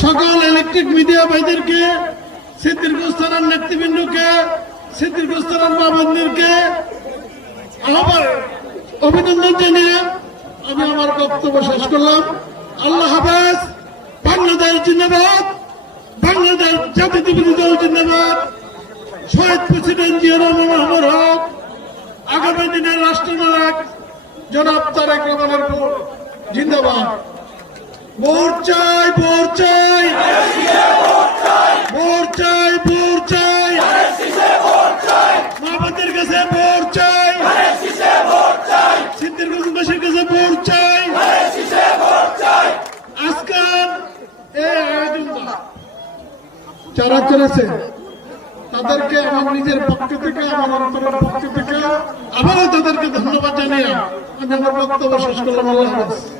সকল electric media ভাইদেরকে, সিদ্দিকুর থানার নেতৃবৃন্দকে, সিদ্দিকুর থানার মা-বোনদেরকে আবার অভিনন্দন জানিয়ে আমি আমার বক্তব্য শেষ করলাম। আল্লাহ হাফেজ। বাংলাদেশ জিন্দাবাদ, বাংলাদেশ জাতীয়তাবাদী দল জিন্দাবাদ, শহীদ প্রেসিডেন্ট জিয়া রহমান মাহমুদ হক, আগামী দিনের রাষ্ট্রনায়ক জনাব তারেক রহমানের জিন্দাবাদ। ভোট চাই, ভোট চাই, ভোট চাই, ভোট চাই, মা-বোনদের কাছে ভোট চাই, সিদ্দিকুরবাসীর কাছে ভোট চাই। আজকাল এই আয়োজন যারা করেছে তাদেরকে আমার নিজের পক্ষ থেকে, আমার অন্তরের পক্ষ থেকে আবারও তাদেরকে ধন্যবাদ জানিয়ে আমি আমার বক্তব্য শেষ করলাম। আল্লাহ হাফেজ।